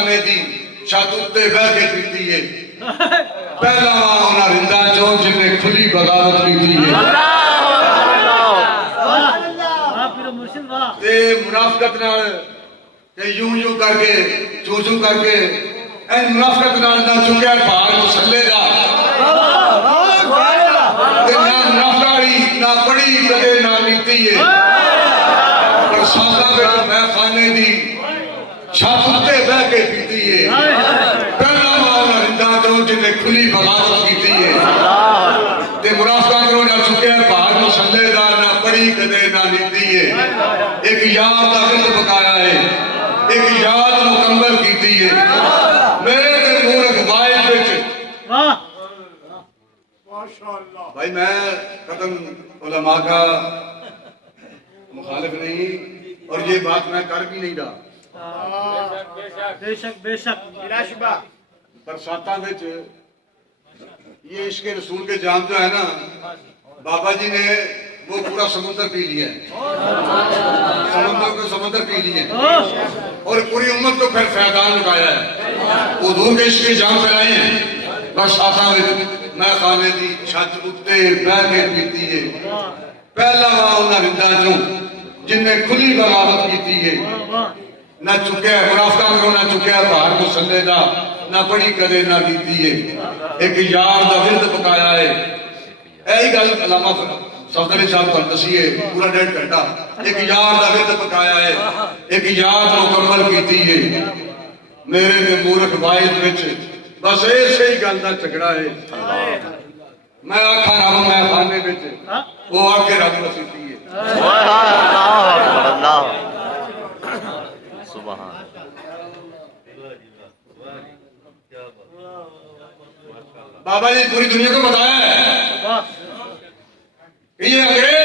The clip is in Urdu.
خانے دی چھت تے بہ کے پیتی ہے پہلا انہاں رندہ چوں جن نے کھلی بغاوت پیتی ہے تے منافقت نال تے یوں کر کے چوں کر کے این منافقت نال نہ چکیا بھار مسلے دا تے نہ منافقاری نہ پڑی کدے نہ نیتی ہے پر ساتھا بیٹا میں خانے دی چھت تے بہ کے پیتی ہے پہلا انہاں رندہ چوں جن نے کھلی بغاوت پیتی ہے تے منافقہ کرو نہ چکیا بھار مسلے دا نہ پڑی کدے نہ نیتی ہے ایک یاد دا رند پکایا ہے ایک یاد مکمل کیتی ہے میرے تے مورک وائد وچ بھائی میں قدم علماء کا مخالف نہیں اور یہ بات میں کر بھی نہیں رہا بے شک بلا شبہ برساتاں وچ یہ عشق رسول کے جام جو ہے نا بابا جی نے وہ پورا سمندر پی لیا ہے سمندر پی لیا ہے اور پوری امت کو پھر فیضان لگایا ہے حضور کے عشق کے جام پھیلائے ہیں برساتاں میں خانے دی چھت اتے بہ کے پیتی ہے پہلا انہاں رندہ چوں جن نے کھلی بغاوت کیتی ہے نہ چکیا منافقہ کرو نہ چکیا بھار مسلے دا نہ پڑی کدے نہ دیتی ہے ایک یار دا ورد پکایا ہے ایہی گل علامہ صفدر علی صاحب کو دسی ہے پورا 1.5 گھنٹہ ایک یار دا ورد پکایا ہے ایک یاد مکمل کیتی ہے میرے تے مورخ واحد وچ بس ایسے ہی گل دا جھگڑا ہے میں آکھا رب میں خانے وچ وہ آ کے رب نصیبی ہے اللہ سبحان بابا جی پوری دنیا کو بتایا ہے کہ یہ انگریز